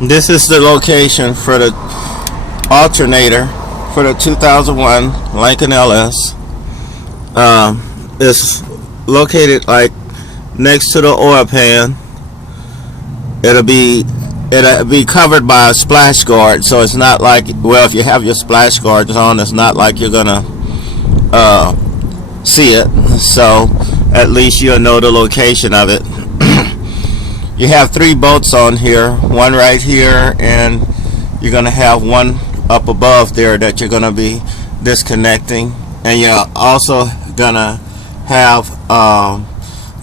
This is the location for the alternator for the 2001 Lincoln LS. It's located like next to the oil pan. It'll be covered by a splash guard, so it's not like, well, if you have your splash guards on, it's not like you're gonna see it. So at least you'll know the location of it. You have 3 bolts on here, one right here, and you're gonna have one up above there that you're gonna be disconnecting, and you're also gonna have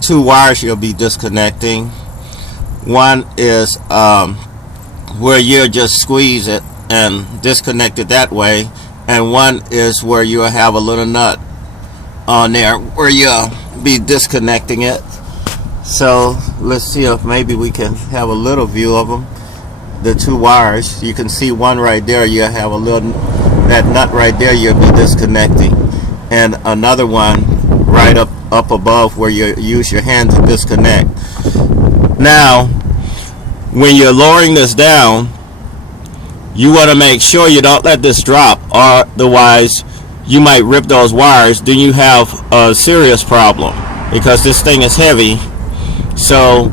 2 wires you'll be disconnecting. One is where you just squeeze it and disconnect it that way, and one is where you'll have a little nut on there where you'll be disconnecting it. So let's see if maybe we can have a little view of them. The 2 wires, you can see one right there, you have a little, that nut right there you'll be disconnecting, and another one right up above where you use your hand to disconnect. Now when you're lowering this down, you want to make sure you don't let this drop, or otherwise you might rip those wires. Then you have a serious problem because this thing is heavy. So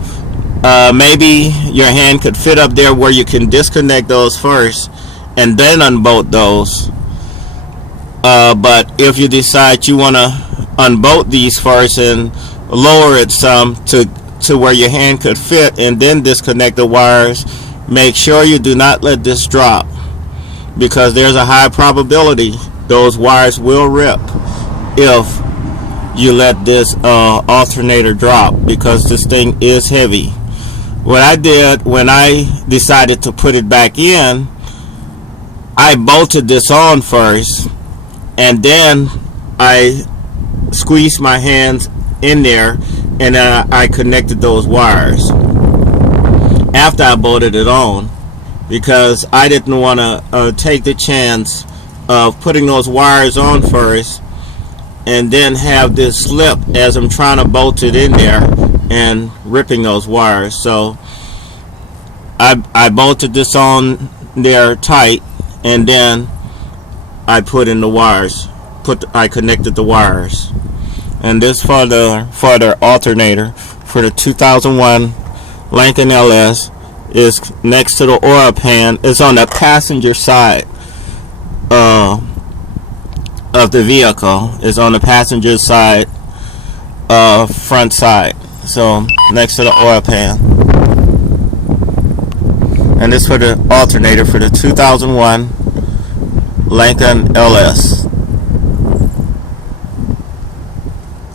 maybe your hand could fit up there where you can disconnect those first and then unbolt those. But if you decide you want to unbolt these first and lower it some to where your hand could fit and then disconnect the wires, make sure you do not let this drop, because there's a high probability those wires will rip if you let this alternator drop, because this thing is heavy. What I did when I decided to put it back in, I bolted this on first, and then I squeezed my hands in there, and I connected those wires after I bolted it on, because I didn't want to take the chance of putting those wires on first and then have this slip as I'm trying to bolt it in there and ripping those wires. So I bolted this on there tight, and then I put in the wires. I connected the wires. And this for the alternator for the 2001 Lincoln LS is next to the oil pan. It's on the passenger side of the vehicle. Is on the passenger side, front side, so next to the oil pan. And this for the alternator for the 2001 Lincoln LS.